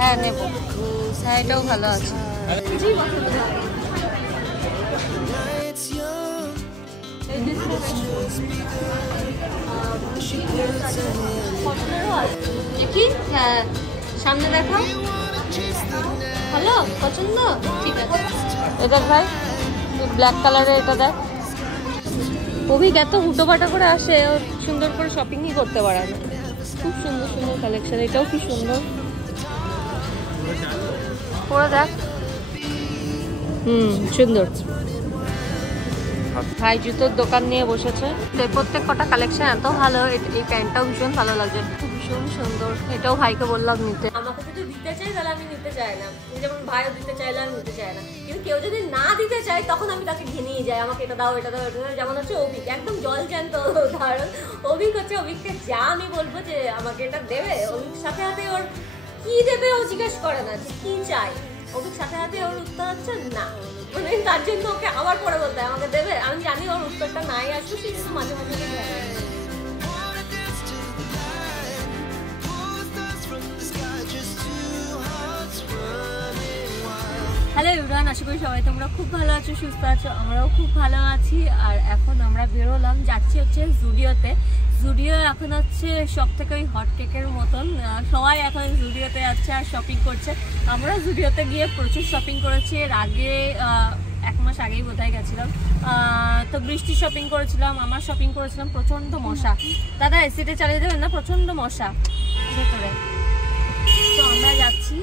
হ্যাঁ নেব, হ্যাঁ এটাও ভালো আছে। দেখি, হ্যাঁ সামনে দেখো, ভালো পছন্দ, ঠিক আছে। এটা ভাই ব্ল্যাক কালারের, এটা দেখ। অভিক এত হুটোপাটা করে আসে, সুন্দর করে শপিংই করতে পারে না। খুব সুন্দর সুন্দর কালেকশন, এটাও কি সুন্দর, পরে দেখ। সুন্দর। ভাই জুতোর দোকান নিয়ে বসেছে, প্রত্যেক কটা কালেকশন এত ভালো। এই প্যান্টটাও ভীষণ ভালো লাগছে, ভীষণ সুন্দর। এটাও ভাইকে বললাম নিতে। আমাকে যদি দিতে চাই তাহলে আমি নিতে চাই না, যেমন ভাইও দিতে চাইলে আমি নিতে চাই না। কিন্তু কেউ যদি না দিতে চায় তখন আমি তাকে ঘিনিয়ে যাই, আমাকে এটা দাও, এটা দাও, এটা দাও। যেমন হচ্ছে অভিক, একদম জল জ্যান্ত উদাহরণ। অভিক হচ্ছে, অভিককে যা আমি বলবো যে আমাকে এটা দেবে, অভিক সাথে সাথে ওর কি দেবে ও জিজ্ঞেস করে না যে কি চাই। অভিক সাথে সাথে ওর উত্তর হচ্ছে না, মানে তার জন্য ওকে আবার পরে বলতে হয় আমাকে দেবে। আমি জানি ওর উত্তরটা নাই আসবে, সে কিন্তু মাঝে মাঝে হ্যালো এভরিওয়ান, আশা করি সবাই তোমরা খুব ভালো আছো, সুস্থ আছো। আমরাও খুব ভালো আছি। আর এখন আমরা বেরোলাম, যাচ্ছি হচ্ছে জুডিওতে। জুডিও এখন হচ্ছে সব থেকে ওই হট কেকের মতন, সবাই এখন জুডিওতে যাচ্ছে আর শপিং করছে। আমরা জুডিওতে গিয়ে প্রচুর শপিং করেছি। এর আগে 1 মাস আগেই বোধহয় গেছিলাম। তো বৃষ্টি শপিং করেছিলাম, আমার শপিং করেছিলাম। প্রচন্ড মশা, দাদা এসিটা চালিয়ে দেবেন না, প্রচন্ড মশা ভেতরে। তো আমরা যাচ্ছি,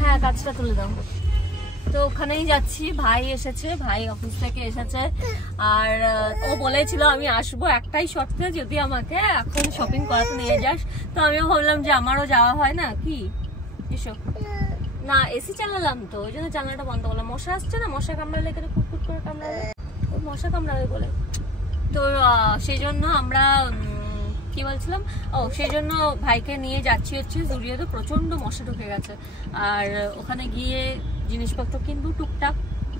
হ্যাঁ কাজটা তুলে দাও। তো ওখানেই যাচ্ছি, ভাই এসেছে, ভাই অফিস থেকে এসেছে। আর ও বলেছিল আমি আসবো একটাই শর্তে, যদি আমাকে এখন শপিং করাতে নিয়ে যাস। তো আমিও ভাবলাম যে আমারও যাওয়া হয় না, কি এসো না, এসি চালালাম তো ওই জন্য জানলাটা বন্ধ করলাম। মশা আসছে না, মশা কামড়ালে এখানে কুটকুট করে কামড়াবে, মশা কামড়াবে বলে। তো সেই জন্য আমরা কি বলছিলাম, সেই জন্য ভাইকে নিয়ে যাচ্ছি হচ্ছে জুডিওতে। প্রচন্ড মশা ঢুকে গেছে। আর ওখানে গিয়ে জিনিসপত্র কিনবো টুকটাক,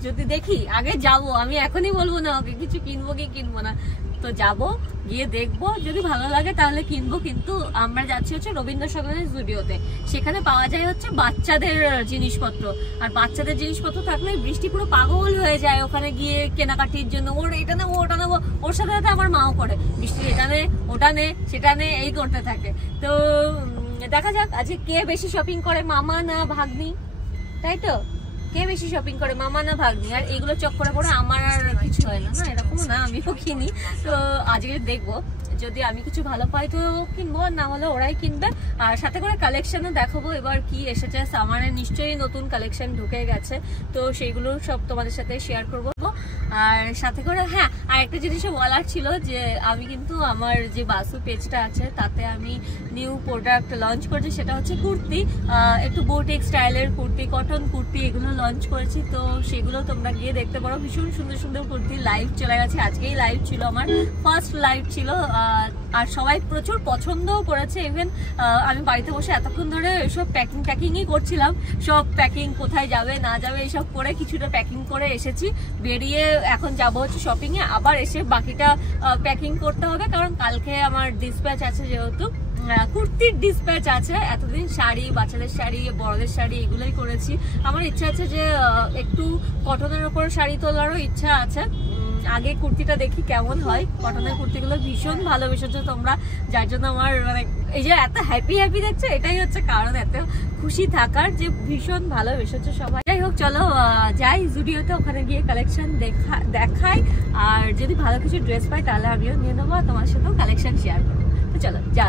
যদি দেখি। আগে যাব, আমি এখনই বলবো না ওকে কিছু কিনবো কি কিনবো না। তো যাব, গিয়ে দেখবো, যদি ভালো লাগে তাহলে কিনবো। কিন্তু আমরা যাচ্ছি হচ্ছে রবীন্দ্র সদনের জুডিওতে। সেখানে পাওয়া যায় হচ্ছে বাচ্চাদের জিনিসপত্র। আর বাচ্চাদের জিনিসপত্র থাকলে বৃষ্টি পুরো পাগল হয়ে যায় ওখানে গিয়ে কেনাকাটির জন্য। ওর এটা নেবো, ওটা নেবো, ওর সাথে সাথে আমার মাও করে, বৃষ্টি এটা নে, ওটা নে, সেটা নে, এই করতে থাকে। তো দেখা যাক আজকে কে বেশি শপিং করে, মামা না ভাগ্নি, তাই তো? কে বেশি শপিং করে, মামা না ভাগ্নি? আর এইগুলো চক্করে পড়ে আমার আর কিছু হয় না, না এরকম না, আমিও কিনি। তো আজকে দেখবো, যদি আমি কিছু ভালো পাই তো কিনবো, না হলে ওরাই কিনবে। আর সাথে করে কালেকশনও দেখাবো এবার কি এসেছে। সামারের নিশ্চয়ই নতুন কালেকশন ঢুকে গেছে, তো সেইগুলো সব তোমাদের সাথে শেয়ার করবো। আর সাথে করে হ্যাঁ, আর একটা জিনিসও বলার ছিল যে আমি কিন্তু আমার যে বাসু পেজটা আছে তাতে আমি নিউ প্রোডাক্ট লঞ্চ করেছি। সেটা হচ্ছে কুর্তি, একটু বুটিক স্টাইলের কুর্তি, কটন কুর্তি, এগুলো লঞ্চ করেছি। তো সেগুলো তোমরা গিয়ে দেখতে পারো, ভীষণ সুন্দর সুন্দর কুর্তি। লাইভ চলে গেছে, আজকেই লাইভ ছিল, আমার ফার্স্ট লাইভ ছিল। আর সবাই প্রচুর পছন্দও করেছে। ইভেন আমি বাড়িতে বসে এতক্ষণ ধরে সব প্যাকিংই করছিলাম, সব প্যাকিং কোথায় যাবে না যাবে এইসব করে কিছুটা প্যাকিং করে এসেছি। বেরিয়ে এখন যাবো হচ্ছে শপিং এ, আবার এসে বাকিটা প্যাকিং করতে হবে, কারণ কালকে আমার ডিসপ্যাচ আছে, যেহেতু কুর্তির ডিসপ্যাচ আছে। এতদিন শাড়ি, বাচ্চাদের শাড়ি, বড়দের শাড়ি এগুলোই করেছি। আমার ইচ্ছা আছে যে একটু কটনের উপর শাড়ি তোলারও ইচ্ছা আছে। আগে কুর্তিটা দেখি কেমন হয়। কটনের কুর্তিগুলো ভীষণ ভালোবেসেছো তোমরা, যার জন্য আমার মানে এই যে এত হ্যাপি দেখছো, এটাই হচ্ছে কারণ, এত খুশি থাকার যে ভীষণ ভালোবেসেছো সবাই। যাই হোক, চলো যাই জুডিওতে, ওখানে গিয়ে কালেকশন দেখাই। আর যদি ভালো কিছু ড্রেস পাই তাহলে আমিও নিয়ে নেবো, তোমার সাথেও কালেকশন শেয়ার করবো। তো চলো যা।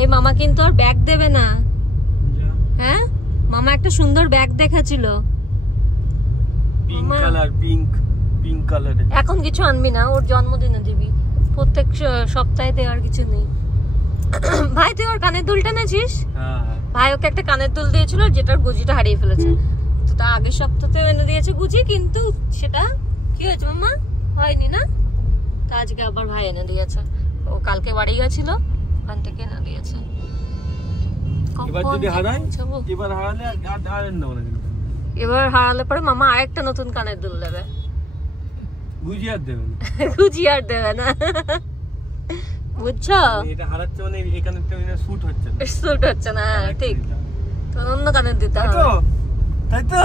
এই মামা কিন্তু আর ব্যাগ দেবে না, হ্যাঁ মামা একটা সুন্দর ব্যাগ দেখাছিল, পিঙ্ক কালার, পিঙ্ক কালারে। এখন কিছু আনবি না, ওর জন্মদিনে দিবি, প্রত্যেক সপ্তাহে দেওয়ার কিছু নেই। ভাই তুই ওর কানের দুলটা নেছিস? ভাই ওকে একটা কানের দুল দিয়েছিল যেটার গুজিটা হারিয়ে ফেলেছে, তো তা আগের সপ্তাহে এনে দিয়েছে গুজি, কিন্তু সেটা কি হয়েছে মাম্মা, হয়নি না, তো আজকে আবার ভাই এনে দিয়েছে। ও কালকে বাড়ি গেছিল, ওখান থেকে এনে দিয়েছে। এবার যদি হারাই, এবার হারালে আর নেব না, এবার হারালে পরে মামা আরেকটা নতুন কানের দুল দেবে। গুজি আর দেবে না, গুজি আর দেবে না, বুঝছো? এটা হারাচ্ছে মানে এই কানেরটা শুট হচ্ছে না, শুট হচ্ছে না, ঠিক, তো অন্য কানের দিতে হবে, তাই তো।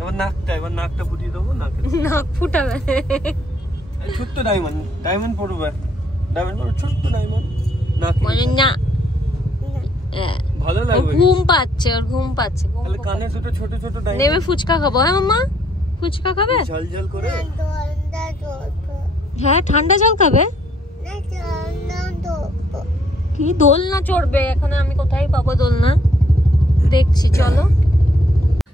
এবার নাকটা ফুটিয়ে দেবো, নাক ফুটাবে, ছোট্ট ডায়মন্ড পড়বে, ছোট্ট ডায়মন্ড নাক, ভালো লাগবে। ঘুম পাচ্ছে, ওর ঘুম পাচ্ছে, তাহলে কানে দুটো ছোট ছোট ডায়মন্ড নেবে। ফুচকা খাবো, হ্যাঁ মাম্মা, ফুচকা খাবে? ঝাল করে, হ্যাঁ ঠান্ডা জল খাবে। কি দোলনা চড়বে? এখন আমি কোথায় পাবো দোলনা, দেখছি, চলো।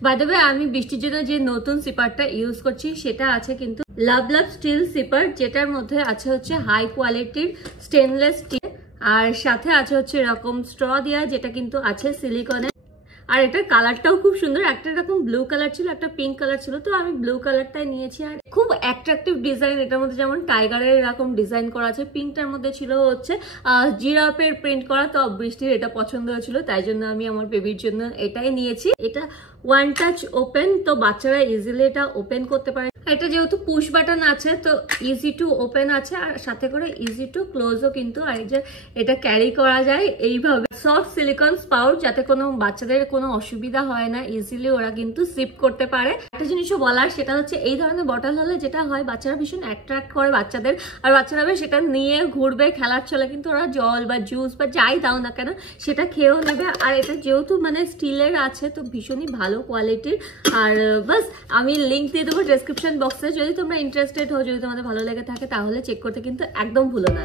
বাই দ্য ওয়ে, আমি বৃষ্টির জন্য যে নতুন সিপারটা ইউজ করছি সেটা আছে কিন্তু লাভ স্টিল সিপার, যেটার মধ্যে আছে হচ্ছে হাই কোয়ালিটির স্টেনলেস স্টিল, আর সাথে আছে হচ্ছে এরকম স্ট্র দেওয়া, যেটা কিন্তু আছে সিলিকনের। আর এটার কালারটাও খুব সুন্দর, একটা এরকম ব্লু কালার ছিল, একটা পিঙ্ক কালার ছিল, তো আমি ব্লু কালারটাই নিয়েছি। আর খুব অ্যাট্রাকটিভ ডিজাইন, এটার মধ্যে যেমন টাইগারের এরকম ডিজাইন করা আছে, পিঙ্কটার মধ্যে ছিল হচ্ছে জিরাফের প্রিন্ট করা, তো বৃষ্টির এটা পছন্দ হয়েছিল, তাই জন্য আমি আমার বেবির জন্য এটাই নিয়েছি। এটা ওয়ান টাচ ওপেন, তো বাচ্চারা ইজিলি এটা ওপেন করতে পারে। এটা যেহেতু পুশ বাটন আছে, তো ইজি টু ওপেন আছে, আর সাথে করে ইজি টু ক্লোজও কিন্তু। আর এই যে এটা ক্যারি করা যায় এইভাবে, সফট সিলিকন পাউচ, যাতে কোনো বাচ্চাদের কোনো অসুবিধা হয় না, ইজিলি ওরা কিন্তু সিপ করতে পারে। একটা জিনিসও বলার, সেটা হচ্ছে এই ধরনের বটল হলে যেটা হয়, বাচ্চারা ভীষণ অ্যাট্রাক্ট করে বাচ্চাদের, আর বাচ্চারা সেটা নিয়ে ঘুরবে, খেলার চলে কিন্তু ওরা জল বা জুস বা যাই দাও না কেন সেটা খেয়েও নেবে। আর এটা যেহেতু মানে স্টিলের আছে, তো ভীষণই ভালো কোয়ালিটির। আর বাস আমি লিঙ্ক দিয়ে দেবো ডেসক্রিপশন বক্সে, যদি তোমরা ইন্টারেস্টেড হও, যদি তোমাদের ভালো লেগে থাকে, তাহলে চেক করতে কিন্তু একদম ভুলো না।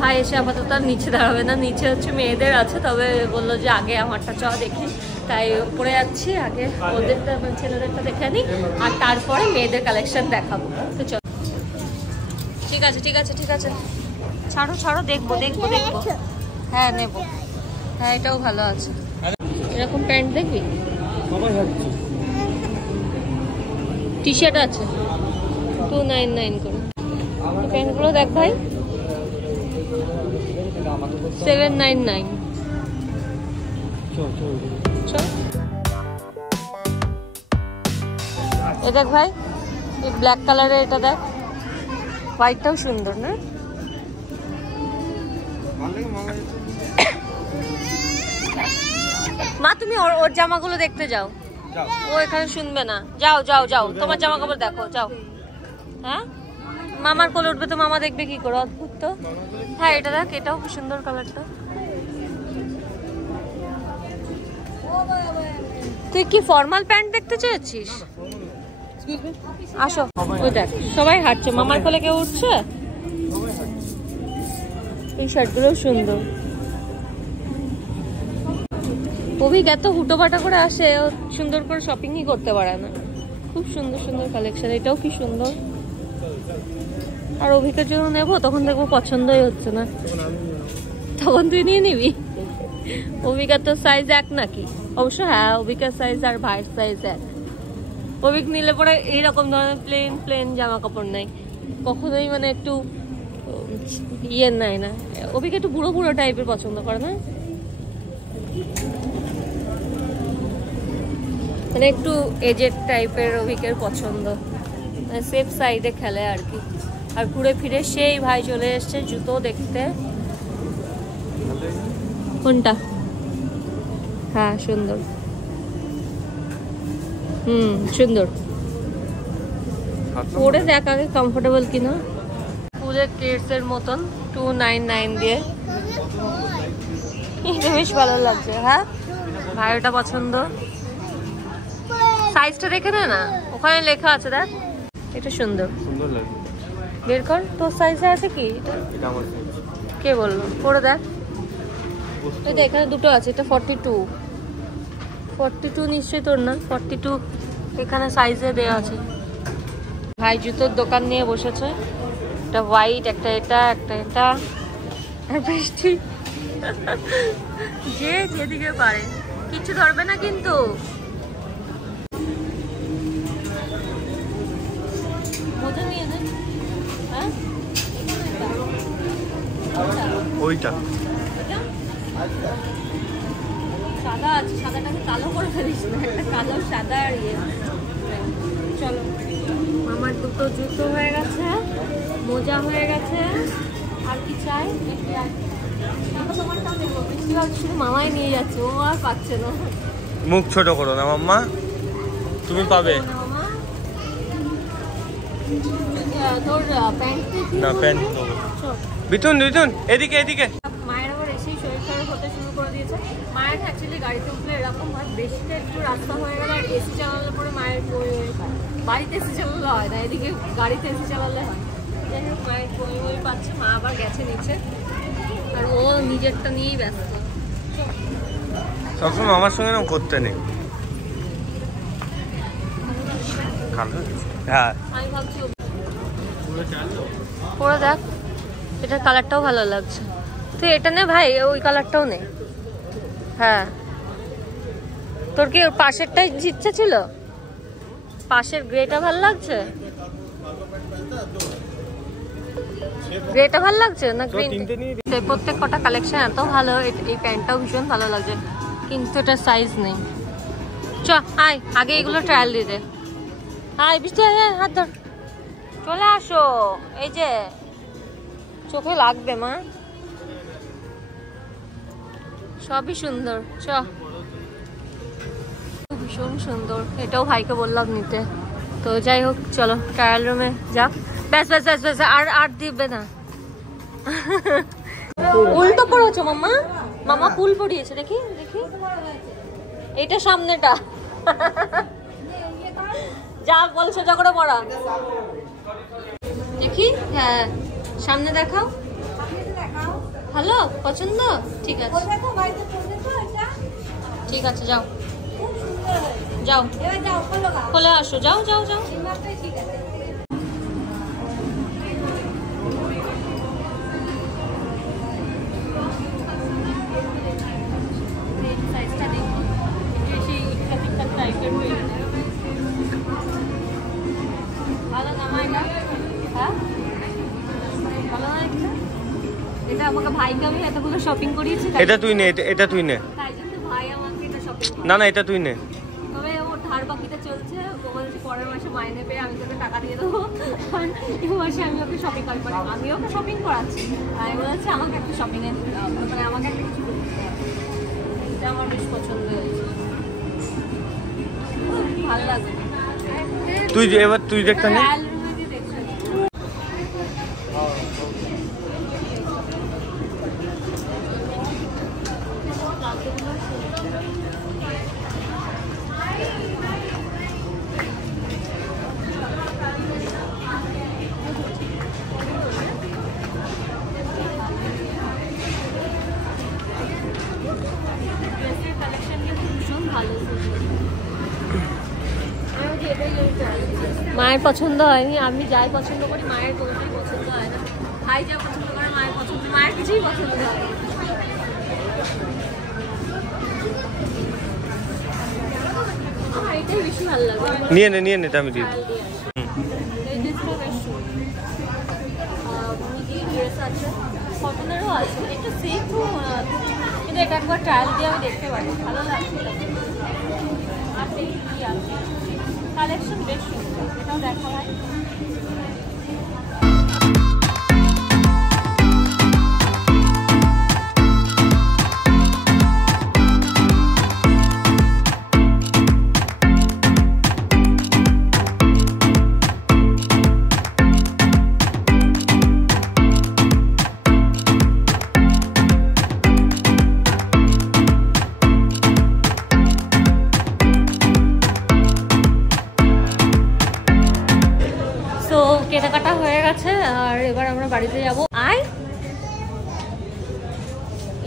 ভাই এসে আপাতত আর নিচে দাঁড়াবে না, নিচে হচ্ছে মেয়েদের আছে, তবে বললো যে আগে আমারটা চ দেখি, তাই উপরে যাচ্ছি, আগে ওদেরটা ছেলেদেরটা দেখে নিই, আর তারপরে মেয়েদের কালেকশন দেখাবো। তো চল, ঠিক আছে ঠিক আছে ঠিক আছে, ছাড়ো ছাড়ো, দেখবো দেখবো দেখবো, হ্যাঁ নেবো, হ্যাঁ এটাও ভালো আছে। এরকম প্যান্ট দেখবি, টি শার্ট আছে 299 করে, প্যান্টগুলো দেখ ভাই 799। এটা দেখ ভাই, ব্ল্যাক কালারের, এটা দেখ, হোয়াইটটাও সুন্দর না? মা তুমি ওর জামাগুলো দেখতে যাও, ও এখানে শুনবে না, যাও যাও যাও, তোমার জামা কাপড় দেখো, যাও। হ্যাঁ মামার কোলে উঠবে তো মামা দেখবে কি করে, অদ্ভুত তো। হ্যাঁ এটা দেখ, এটাও খুব সুন্দর কালারটা। তুই কি ফর্মাল প্যান্ট দেখতে চেয়েছিস? আসো, ওই দেখ সবাই হাঁটছে, মামার কোলে কেউ উঠছে। এই শার্টগুলো সুন্দর, অভিক এত হুটোপাটা করে আসে, ও সুন্দর করে শপিংই করতে পারে না। খুব সুন্দর সুন্দর কালেকশন, এটাও কি সুন্দর। আর অভিকের জন্য নেবো, তখন দেখবো পছন্দই হচ্ছে না, তখন তুই নিয়ে নিবি। অভিকার তো সাইজ এক নাকি? অবশ্য হ্যাঁ, অভিকার সাইজ আর ভাইয়ের সাইজ এক। অভিক নিলে পরে এইরকম ধরনের প্লেন প্লেন জামা কাপড় নাই কখনোই, মানে একটু ইয়ে নাই না। অভিক একটু বুড়ো বুড়ো টাইপের পছন্দ করে না, মানে একটু এজেড টাইপের অভিকের পছন্দ, মানে সেফ সাইডে খেলে আর কি। আর ঘুরে ফিরে সেই ভাই চলে এসছে জুতো দেখতে। কোনটা? হ্যাঁ সুন্দর, সুন্দর, পরে দেখ আগে কমফোর্টেবল কিনা। ফুলের কিডস এর মতন 299 দিয়ে, এটা বেশ ভালো লাগছে। হ্যাঁ ভাই ওটা পছন্দ, সাইজটা দেখে না, ওখানে লেখা আছে দেখ, এটা সুন্দর সুন্দর লাগে। বের কর, তোর সাইজে আছে কি এটা? এটা আমার size। কে বললো? পরে দেখ। এই দেখ এখানে দুটো আছে, এটা 42 নিশ্চয়ই তোর না? 42 এখানে সাইজে দেওয়া আছে। ভাই জুতোর দোকান নিয়ে বসেছে, একটা হোয়াইট, একটা এটা, একটা এটা। বৃষ্টি যে যেদিকে পারে, কিছু ধরবে না কিন্তু। মজা নিয়ে নে। হ্যাঁ ওইটা সাদা আছে, সাদাটাকে কালো করে ফেলিস না, একটা কালো সাদা আর ইয়ে। চলো, আমার দুটো জুতো হয়ে গেছে, মোজা হয়ে গেছে, আর কি চাই? তোমারটাও দেখবো, বৃষ্টিবার শুধু মামাই নিয়ে যাচ্ছে, ও আর পাচ্ছে না। মুখ ছোট করো না মাম্মা, তুমি পাবে মামা তোর প্যান্ট না। প্যান্ট নেবো। বিতুন বিতুন এদিকে এদিকে। মায়ের আবার এসেই শরীর খারাপ হতে শুরু করে দিয়েছে। মায়ের অ্যাকচুয়ালি গাড়িতে উঠলে এরকম হয়, বেশিটা একটু রাস্তা হয়ে গেলে আর এসি চালালে পরে মায়ের বই পায়। বাড়িতে এসি চালালে হয় না, এদিকে গাড়িতে এসি চালালে হয়। যাই হোক মায়ের বই পাচ্ছে, মা আবার গেছে নিচে, আর ও নিজেরটা নিয়েই ব্যস্ত। সবসময় আমার সঙ্গে না করতে নেই। হ্যাঁ আমি ভাবছি পরে দেখ, এটার কালারটাও ভালো লাগছে। তুই এটা নে ভাই, ওই কালারটাও নে। হ্যাঁ, তোর কি পাশেরটাই ইচ্ছা ছিল? পাশের গ্রেটা ভালো লাগছে? গ্রেটা ভালো লাগছে না গ্রিন? প্রত্যেক কটা কালেকশন এত ভালো, এই প্যান্টটাও ভীষণ ভালো লাগছে, কিন্তু এটা সাইজ নেই। চ আয়, আগে এগুলো ট্রায়াল দিয়ে দে। আয় বৃষ্টি, হাত ধর, চলে আসো। এই যে চোখে লাগবে মা, সবই সুন্দর। চ, ভীষণ সুন্দর, এটাও ভাইকে বললাম নিতে। তো যাই হোক চলো ট্রায়াল রুমে যাক। ব্যাস ব্যাস ব্যাস ব্যাস, আর দিবে না। উল্টো পড়েছো মাম্মা, মামা ফুল পড়িয়েছে, দেখি দেখি। এইটা সামনেটা, যা বলছো যা করে পড়া দেখি। হ্যাঁ সামনে দেখাও, ভালো পছন্দ? ঠিক আছে ঠিক আছে, যাও যাও খোলে আসো, যাও যাও যাও। এটা আমাকে ভাইকে আমি এতগুলো শপিং করিয়েছি। এটা তুই নে, এটা তুই নে। তাই জন্য ভাই আমাকে এটা শপিং। না না, এটা তুই নে। তবে ওর ধার বাকিটা চলছে, ও বলছে পরের মাসে মাইনে পেয়ে আমি তোকে টাকা দিয়ে দেবো, এই মাসে আমি ওকে শপিং করবো। আমি ওকে শপিং করাচ্ছি, আমি বলেছি আমাকে একটা শপিং এ দিতে হবে, মানে আমাকে একটা কিছু করতে হবে। এটা আমার বেশ পছন্দ হয়েছে, ভালো লাগে। তুই এবার তুই দেখতে নে। মায়ের পছন্দ হয়নি, আমি যাই পছন্দ করি মায়ের কোনোটাই পছন্দ হয় না। ভাই যা পছন্দ করে মায়ের পছন্দ, মায়ের কিছুই পছন্দ হয় না। আমার এটাই বেশি ভালো লাগে। নিয়ে নে নিয়ে নে, আমি দিয়ে দিই। এই ড্রেসটা বেশ সুন্দর, ড্রেস আছে, কটনেরও আছে, একটু সেফ, কিন্তু এটা একবার ট্রায়াল দিয়ে আমি দেখতে পারি, ভালো লাগছে। আর দেখি কি আছে, কালেকশন বেশ সুন্দর, এটাও দেখা হয়। কেনাকাটা হয়ে গেছে আর এবার আমরা বাড়িতে যাব। আয়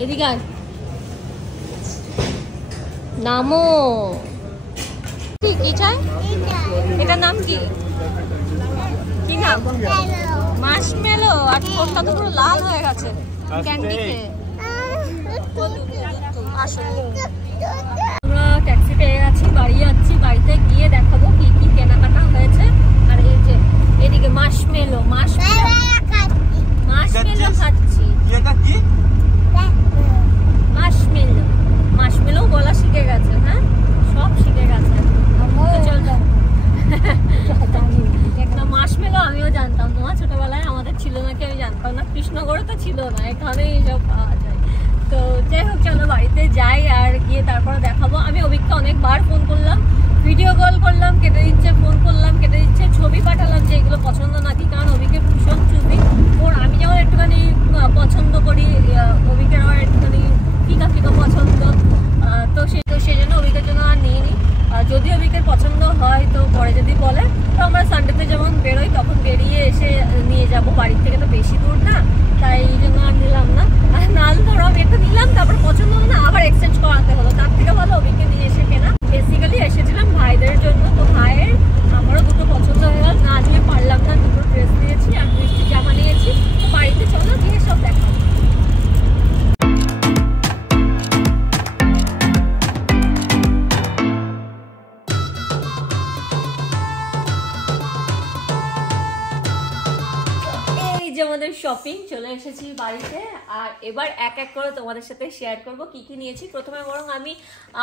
এদিকে আয়, নামো। কি চাই? এটার নাম কি? কি নাম? মার্শমেলো। আর ঠোঁটটা তো পুরো লাল হয়ে গেছে ক্যান্ডি খেয়ে। আমরা ট্যাক্সি পেয়ে গেছি, বাড়ি যাচ্ছি। বাড়িতে গিয়ে দেখাবো কি কি কেনাকাটা হয়েছে। আর এই যে এদিকে মার্শমেলো খাচ্ছি। মার্শমেলো বলা শিখে গেছে। হ্যাঁ, সব শিখে গেছে। মার্শমেলো আমিও জানতাম না, ছোটবেলায় আমাদের ছিল নাকি আমি জানতাম না। কৃষ্ণগড়ে তো ছিল না, এখানেই সব পাওয়া যায়। তো যাই হোক, চলো বাড়িতে যাই আর গিয়ে তারপরে দেখাবো। আমি অভিককে অনেকবার ফোন করলাম, ভিডিও কল করলাম, কেটে দিচ্ছে, ফোন করলাম কেটে দিচ্ছে, ছবি পাঠালাম যে এগুলো পছন্দ নাকি। কারণ অভিকে ভীষণ চুজি ওর, আমি যেমন একটুখানি পছন্দ করি, অভিকের আমার একটুখানি ফিকা ফিকা পছন্দ। তো সেই জন্য অভিকের জন্য আর নিয়ে নিই। যদি অভিকের পছন্দ হয় তো পরে যদি বলে তো আমরা সানডেতে যেমন বেরোই তখন বেরিয়ে এসে নিয়ে যাব। বাড়ির থেকে তো বেশি দূর না, তাই এই জন্য আর নিলাম না। আর নাল ধরো আমি একটা নিলাম, তারপর পছন্দ হলো না, আবার এক্সচেঞ্জ করাতে হলো। তার থেকে ভালো অভিকে নিয়ে এসে কেনা। বেসিক্যালি এসেছিলাম ভাইদের জন্য, তো ভাইয়ের আমারও দুটো পছন্দ হয়ে গেল, না নিয়ে পারলাম না। দুটো ড্রেস নিয়েছি আর বৃষ্টি জামা নিয়েছি। তো বাড়িতে চলো গিয়ে সব দেখাবো। আমাদের শপিং চলে এসেছি বাড়িতে, আর এবার এক এক করে তোমাদের সাথে শেয়ার করব কি কি নিয়েছি। প্রথমে বরং আমি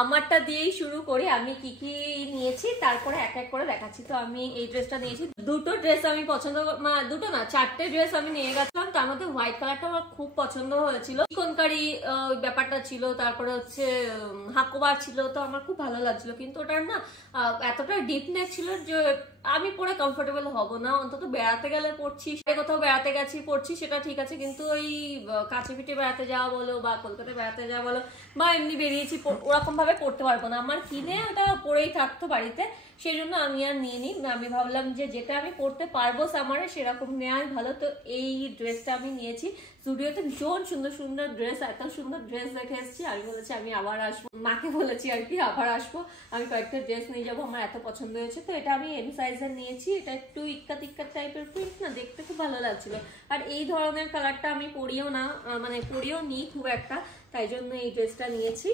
আমারটা দিয়েই শুরু করি, আমি কি কি নিয়েছি তারপরে এক এক করে দেখাচ্ছি। তো আমি এই ড্রেসটা নিয়েছি। দুটো ড্রেস আমি পছন্দ, দুটো না চারটে ড্রেস আমি নিয়ে গেছিলাম। তার মধ্যে হোয়াইট কালারটা আমার খুব পছন্দ হয়েছিল, চিকনকারি ব্যাপারটা ছিল, তারপরে হচ্ছে হাকোবার ছিল, তো আমার খুব ভালো লাগছিল। কিন্তু ওটার না এতটা ডিপ নেক ছিল যে আমি পরে কমফোর্টেবল হব না। অন্তত বেড়াতে গেলে পড়ছি, কোথাও বেড়াতে গেছি পড়ছি সেটা ঠিক আছে, কিন্তু ওই কাছে পিঠে বেড়াতে যাওয়া বলো বা কলকাতায় বেড়াতে যাওয়া বলো বা এমনি বেরিয়েছি ওরকম ভাবে পড়তে পারবো না। আমার কিনে ওটা পরেই থাকতো বাড়িতে, সেই জন্য আমি আর নিয়ে নিই। আমি ভাবলাম যে যেটা আমি পড়তে পারবো সামারে সেরকম নেওয়াই ভালো। তো এই ড্রেসটা আমি নিয়েছি। স্টুডিওতে ভীষণ সুন্দর সুন্দর ড্রেস, এত সুন্দর ড্রেস দেখে এসেছি। আমি বলেছি আমি আবার আসবো, মাকে বলেছি আর কি আবার আসবো, আমি কয়েকটা ড্রেস নিয়ে যাবো, আমার এত পছন্দ হয়েছে। তো এটা আমি এম সাইজের নিয়েছি। এটা একটু ইক্কা টিক্কা টাইপের প্রিন্ট না, দেখতে খুব ভালো লাগছিল। আর এই ধরনের কালারটা আমি পরিও না, মানে পরিও নিই খুব একটা, তাই জন্য এই ড্রেসটা নিয়েছি।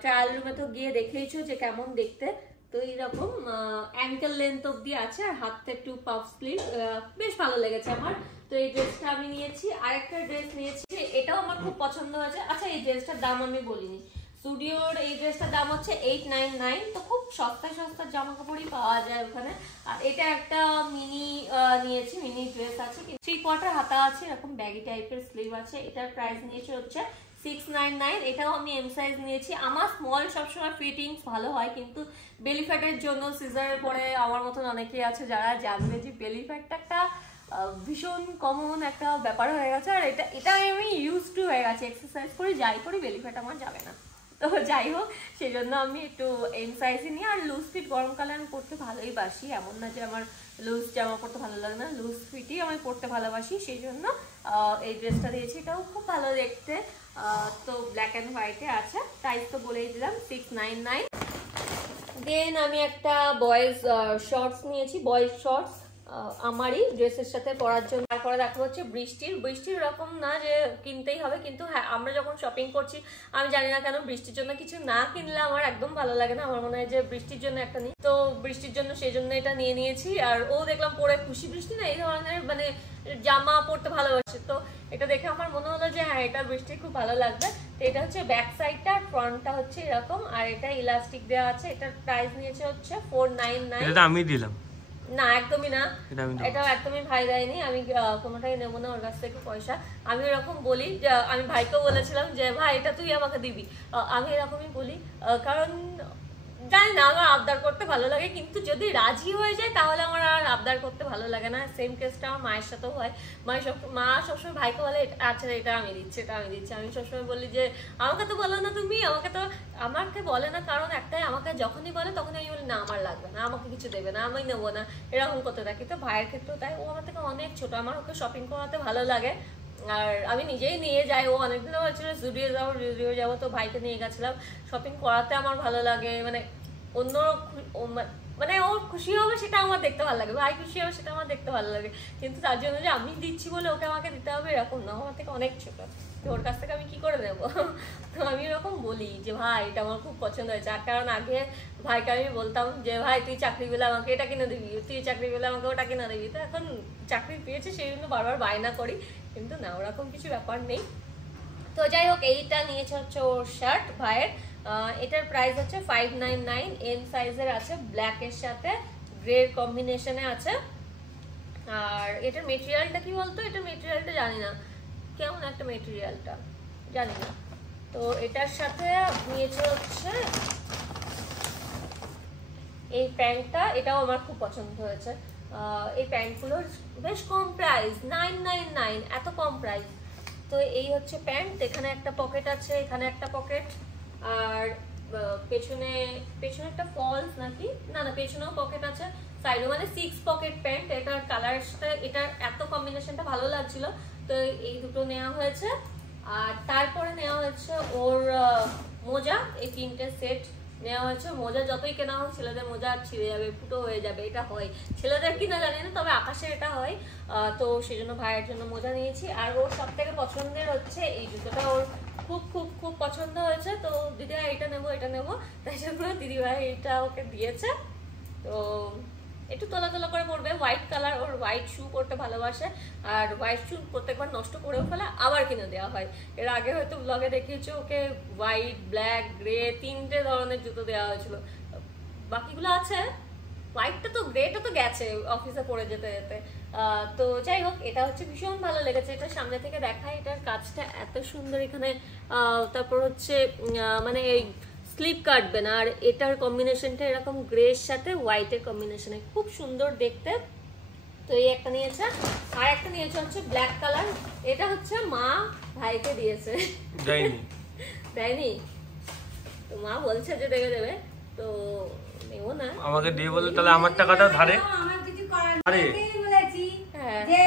ট্রায়াল রুমে তো গিয়ে দেখেইছো যে কেমন দেখতে। তো এইরকম অ্যাঙ্কেল লেন্থ অব্দি আছে আর হাতটা একটু পাফ স্লিভ, বেশ ভালো লেগেছে আমার। তো এই ড্রেসটা আমি নিয়েছি। আরেকটা ড্রেস নিয়েছি, এটাও আমার খুব পছন্দ হয়েছে। আচ্ছা, এই ড্রেসটার দাম আমি বলিনি। স্টুডিওর এই ড্রেসটার দাম হচ্ছে 899। তো খুব সস্তায় সস্তার জামা কাপড়ই পাওয়া যায় ওখানে। আর এটা একটা মিনি নিয়েছি, মিনি ড্রেস আছে, 3/4 হাতা আছে, এরকম ব্যাগি টাইপের স্লিভ আছে। এটার প্রাইস নিয়েছে হচ্ছে 699। এটাও আমি এম সাইজ নিয়েছি। আমার স্মল সবসময় ফিটিংস ভালো হয়, কিন্তু বেলি ফ্যাটের জন্য সিজারের পরে আমার মতন অনেকেই আছে যারা জানবে যে বেলি ফ্যাটটা একটা ভীষণ কমন একটা ব্যাপার হয়ে গেছে। আর এটা আমি ইউজ টু হয়ে গেছে, এক্সারসাইজ করি যাই করি বেলি ফ্যাট আমার যাবে না। তো যাই হোক, সেই জন্য আমি একটু এম সাইজই নিই। আর লুজ ফিট গরমকালে আমি পরতে ভালোই বাসি, এমন না যে আমার লুজ জামা পরতে ভালো লাগে না, লুজ ফিটই আমি পরতে ভালোবাসি, সেই জন্য এই ড্রেসটা দিয়েছি। এটাও খুব ভালো দেখতে। তো ব্ল্যাক অ্যান্ড হোয়াইটে আছে, প্রাইস তো বলেই দিলাম 699। দেন আমি একটা বয়েজ শর্টস নিয়েছি, বয়েজ শর্টস আমারই ড্রেসের সাথে পরার জন্য। তারপরে দেখা হচ্ছে বৃষ্টির এরকম না যে কিনতেই হবে, কিন্তু হ্যাঁ আমরা যখন শপিং করছি আমি জানি না কেন বৃষ্টির জন্য কিছু না কিনলে আমার একদম ভালো লাগে না। আমার মনে হয় যে বৃষ্টির জন্য একটা নিই, তো বৃষ্টির জন্য সেই জন্য এটা নিয়ে নিয়েছি। আর ও দেখলাম পরে খুশি, বৃষ্টি না এই ধরনের মানে জামা পরতে ভালোবাসে, তো এটা দেখে আমার মনে হলো যে হ্যাঁ এটা বৃষ্টি খুব ভালো লাগবে। তো এটা হচ্ছে ব্যাক সাইডটা, ফ্রন্টটা হচ্ছে এরকম, আর এটা ইলাস্টিক দেওয়া আছে। এটার প্রাইস নিয়েছে হচ্ছে 499। এটা আমি দিলাম না, একদমই না, এটা একদমই ভাই দেয়নি, আমি কোনোটাই নেবো না ওর কাছ থেকে পয়সা। আমি এরকম বলি, আমি ভাইকেও বলেছিলাম যে ভাই এটা তুই আমাকে দিবি, আমি এরকমই বলি, কারণ জানি না, আমার আবদার করতে ভালো লাগে, কিন্তু যদি রাজি হয়ে যায় তাহলে আমার আর আবদার করতে ভালো লাগে না। সেম কেসটা আমার মায়ের সাথেও হয়। মা সবসময় ভাইকে বলে আচ্ছা এটা আমি দিচ্ছি, এটা আমি দিচ্ছি। আমি সবসময় বলি যে আমাকে তো বলো না তুমি, আমাকে বলে না, কারণ একটাই, আমাকে যখনই বলে তখনই আমি বলি না আমার লাগবে না, আমাকে কিছু দেবে না, আমি নেবো না, এরকম করতে থাকি। তো ভাইয়ের ক্ষেত্রেও তাই, ও আমার থেকে অনেক ছোট, আমার ওকে শপিং করাতে ভালো লাগে। আর আমি নিজেই নিয়ে যাই, ও অনেকদিন বলছিল জুডিও যাবো, তো ভাইকে নিয়ে গেছিলাম। শপিং করাতে আমার ভালো লাগে, মানে অন্য মানে ও খুশি হবে সেটা আমার দেখতে ভালো লাগে, ভাই খুশি হবে সেটা আমার দেখতে ভালো লাগে, কিন্তু তার জন্য যে আমি দিচ্ছি বলে ওকে আমাকে দিতে হবে এরকম না, আমার থেকে অনেক ছোট, তো ওর কাছ থেকে আমি কি করে নেবো। তো আমি এরকম বলি যে ভাই এটা আমার খুব পছন্দ হয়েছে। আর কারণ আগে ভাইকে আমি বলতাম যে ভাই তুই চাকরি পেলে আমাকে এটা কিনে দিবি, তুই চাকরি পেলে আমাকে ওটা কিনে দিবি। তো এখন চাকরি পেয়েছে সেই জন্য বারবার বায়না করি, কিন্তু না ওরকম কিছু ব্যাপার নেই। তো যাই হোক, এইটা নিয়েছে হচ্ছে ওর শার্ট ভাইয়ের, এটার প্রাইস হচ্ছে 599, এম সাইজের আছে, ব্ল্যাক এর সাথে গ্রে কম্বিনেশনে আছে। আর এটার মেটেরিয়ালটা কি বলতো, এটার মেটেরিয়ালটা জানি না কেমন একটা মেটেরিয়ালটা জানি না। তো এটার সাথে নিয়েছে হচ্ছে এই প্যান্টটা, এটাও আমার খুব পছন্দ হয়েছে। এই প্যান্টগুলোর বেশ কম প্রাইস, 999, এত কম প্রাইস। তো এই হচ্ছে প্যান্ট, এখানে একটা পকেট আছে, এখানে একটা পকেট, আর পেছনে একটা ফলস নাকি, না পেছনেও পকেট আছে, সাইডে, মানে 6 পকেট প্যান্ট। এটার কালারটা, এটার এত কম্বিনেশনটা ভালো লাগছিল, তো এই দুটো নেওয়া হয়েছে। আর তারপরে নেওয়া হচ্ছে ওর মোজা, এই 3টে সেট নেওয়া হয়েছে। মোজা যতই কেনা হোক ছেলেদের মোজা ছিঁড়ে যাবে, ফুটো হয়ে যাবে, এটা হয়, ছেলেদের কিনা জানি না, তবে আকাশে এটা হয়। তো সেই জন্য ভাইয়ের জন্য মোজা নিয়েছি। আর ওর সব থেকে পছন্দের হচ্ছে এই জুতোটা, ওর খুব খুব খুব পছন্দ হয়েছে। তো দিদিভাই এটা নেবো, তাই জন্য দিদিভাই এটা ওকে দিয়েছে। তো একটু তোলা তোলা করে পরবে, হোয়াইট কালার, ওর হোয়াইট শু পরতে ভালোবাসে, আর হোয়াইট শু প্রত্যেকবার নষ্ট করেও ফেলে, আবার কিনে দেওয়া হয়। এর আগে হয়তো ব্লগে দেখিয়েছে ওকে হোয়াইট, ব্ল্যাক, গ্রে 3টে ধরনের জুতো দেওয়া হয়েছিল, বাকিগুলো আছে। হোয়াইটটা তো, গ্রেটা তো গেছে অফিসে পরে যেতে যেতে। তো যাই হোক, এটা হচ্ছে ভীষণ ভালো লেগেছে। এটা সামনে থেকে দেখায়, এটার কাজটা এত সুন্দর এখানে। তারপর হচ্ছে মানে এই স্লিপ কাটবে না, আর এটার কম্বিনেশনটা এরকম গ্রের সাথে হোয়াইটের কম্বিনেশনে খুব সুন্দর দেখতে। তো এই একটা নিয়েছে, আর একটা নিয়েছে হচ্ছে ব্ল্যাক কালার, এটা হচ্ছে মা ভাইকে দিয়েছে, দেয়নি, তো মা বলছে যে দেবে দেবে, তো নেবো না, আমাকে দিয়ে বলে তাহলে আমার টাকাটা ধারে, আমার কিছু করার আরে নেই, বলেছি যে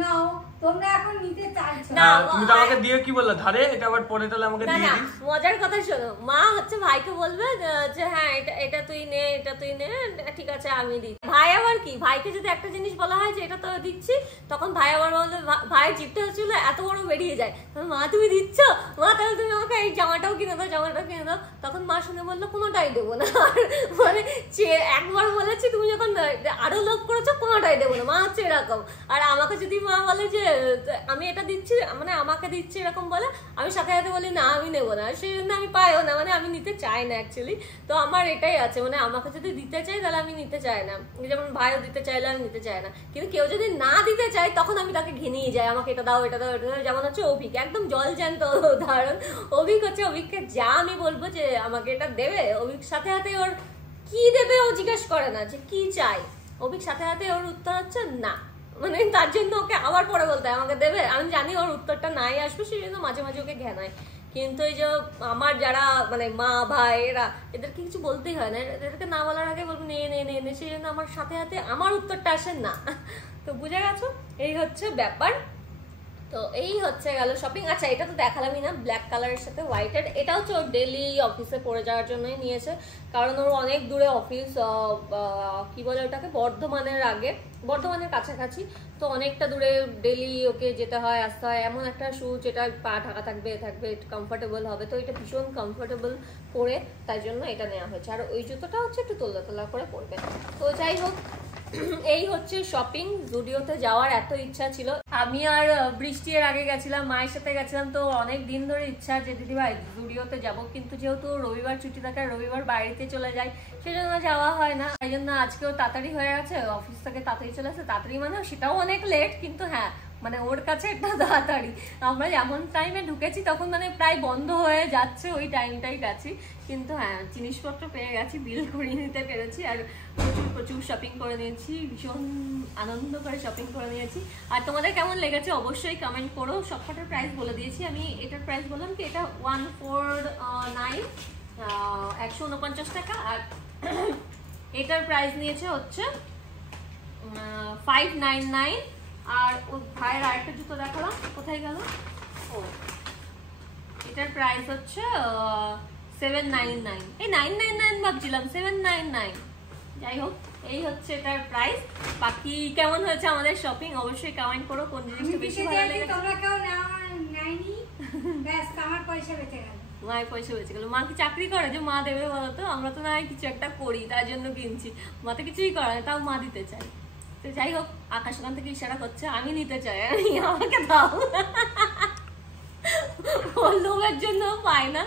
নাও তোমরা এখন নিতে চাইছো না, তুমি তো আমাকে দিয়ে কি বললে ধারে, এটা আবার পরে তাহলে আমাকে না দিয়ে না, দিস। মজার কথা শোনো, মা হচ্ছে ভাইকে বলবে যে হ্যাঁ এটা তুই নে, এটা তুই নে, ঠিক আছে আমি দিই। ভাই আবার কি, ভাইকে যদি একটা জিনিস বলা হয় যে এটা তো দিচ্ছি, তখন ভাই আবার বলবে, ভাইয়ের জিপটা হচ্ছিল এত বড় বেরিয়ে যায়, মা তুমি দিচ্ছ, মা তাহলে তুমি আমাকে এই জামাটাও কিনে দাও, জামাটাও কিনে দাও। তখন মা শুনে বললো কোনোটাই দেবো না, মানে একবার বলেছি তুমি যখন আরো লোভ করেছো কোনোটাই দেবো না, মা হচ্ছে এরকম। আর আমাকে যদি মা বলে যে আমি এটা দিচ্ছি, মানে আমাকে দিচ্ছি এরকম বলে, আমি সাথে সাথে বলি না আমি নেবো না, সেই জন্য আমি পাইও না, মানে আমি নিতে চাই না অ্যাকচুয়ালি। তো আমার এটাই আছে, মানে আমাকে যদি দিতে চাই তাহলে আমি নিতে চাই না, যেমন ভাইও দিতে চাইলে আমি নিতে চাই না, কিন্তু কেউ যদি না দিতে চায় তখন আমি তাকে ঘিনিয়ে যাই, আমাকে এটা দাও, এটা দাও, এটা দাও। যেমন হচ্ছে অভিক, একদম জল জ্যান্ত উদাহরণ। অভিক হচ্ছে, অভিককে যা আমি বলবো যে আমাকে এটা দেবে, অভিক সাথে সাথে ওর কি দেবে ও জিজ্ঞেস করে না যে কি চাই, অভিক সাথে সাথে ওর উত্তর হচ্ছে না, মানে তার জন্য ওকে আবার পরে বলতে হয় আমাকে দেবে, আমি জানি ওর উত্তরটা নাই আসবে, সেই জন্য মাঝে মাঝে ওকে ঘেনায়। কিন্তু এই যে আমার যারা মানে মা ভাই এরা, এদেরকে কিছু বলতেই হয় না, এদেরকে না বলার আগে বলবো নে নে নে নে, সেই জন্য আমার সাথে সাথে আমার উত্তরটা আসে না। তো বুঝে গেছো, এই হচ্ছে ব্যাপার। তো এই হচ্ছে গেল শপিং। আচ্ছা এটা তো দেখালামই না, ব্ল্যাক কালারের সাথে হোয়াইটের, এটা হচ্ছে ওর ডেলি অফিসে পরে যাওয়ার জন্যই নিয়েছে, কারণ ওর অনেক দূরে অফিস, কি বলে ওটাকে, বর্ধমানের কাছাকাছি, তো অনেকটা দূরে ডেলি ওকে যেতে হয়, আসতে হয়। এমন একটা শু যেটা পা ঢাকা থাকবে কমফোর্টেবল হবে, তো এটা ভীষণ কমফোর্টেবল পরে, তাই জন্য এটা নেওয়া হয়েছে। আর ওই জুতোটা হচ্ছে একটু তোলা তোলা করে পরবে। তো যাই হোক, এই হচ্ছে শপিং। জুডিওতে যাওয়ার এত ইচ্ছা ছিল, আমি আর বৃষ্টি এর আগে গেছিলাম, মায়ের সাথে গেছিলাম, তো অনেক দিন ধরে ইচ্ছা যে দিদি ভাই জুডিওতে যাব, কিন্তু যেহেতু রবিবার ছুটি থাকে, রবিবার বাড়িতে চলে যায়, সেজন্য যাওয়া হয় না। তাই জন্য আজকেও তাড়াতাড়ি হয়ে গেছে, অফিস থেকে তাড়াতাড়ি চলে আসে, তাড়াতাড়ি মানে সেটাও অনেক লেট, কিন্তু হ্যাঁ মানে ওর কাছে এটা তাড়াতাড়ি। আমরা যেমন টাইমে ঢুকেছি তখন মানে প্রায় বন্ধ হয়ে যাচ্ছে, ওই টাইমটাই গেছি। কিন্তু হ্যাঁ, জিনিসপত্র পেয়ে গেছি, বিল করিয়ে নিতে পেরেছি, আর প্রচুর প্রচুর শপিং করে নিয়েছি, ভীষণ আনন্দ করে শপিং করে নিয়েছি। আর তোমাদের কেমন লেগেছে অবশ্যই কমেন্ট করো। সবকটার প্রাইস বলে দিয়েছি আমি। এটার প্রাইস বললাম কি, এটা 149, 149 টাকা। আর এটার প্রাইস নিয়েছে হচ্ছে 599। আর ওই ভাইয়ের আরেকটা জুতো দেখালাম, কোথায় গেল? ও, এটার প্রাইস হচ্ছে 799। এই 999 ভাবছিলাম, 799। যাই হোক, এই হচ্ছে এটার প্রাইস। বাকি কেমন হয়েছে আমাদের শপিং অবশ্যই কমেন্ট করো, কোন জিনিসটা বেশি ভালো লেগেছে। তোমরা কেউ নাইনি, ব্যাস আমার পয়সা বেঁচে গেল। মায়ের পয়সা বেঁচে গেল। মা কি চাকরি করে যে মা দেবে বলো তো? আমরা তো না কিছু একটা করি, তার জন্য কিনছি। মা তো কিছুই করে না, তাও মা দিতে চাই। তো যাই হোক, আকাশ ওখান থেকে ইশারা করছে আমি নিতে চাই, আমাকে দাও। লোভের জন্য পাই না।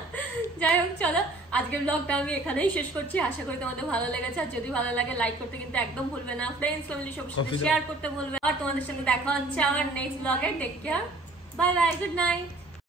যাই হোক, চলো আজকের ব্লগটা আমি এখানেই শেষ করছি। আশা করি তোমাদের ভালো লেগেছে। আর যদি ভালো লাগে লাইক করতে কিন্তু একদম ভুলবে না, ফ্রেন্ডস ফ্যামিলি সবার সাথে শেয়ার করতে ভুলবে। আর তোমাদের সঙ্গে দেখা হচ্ছে আমার নেক্সট ব্লগে। Take care, bye bye, good night.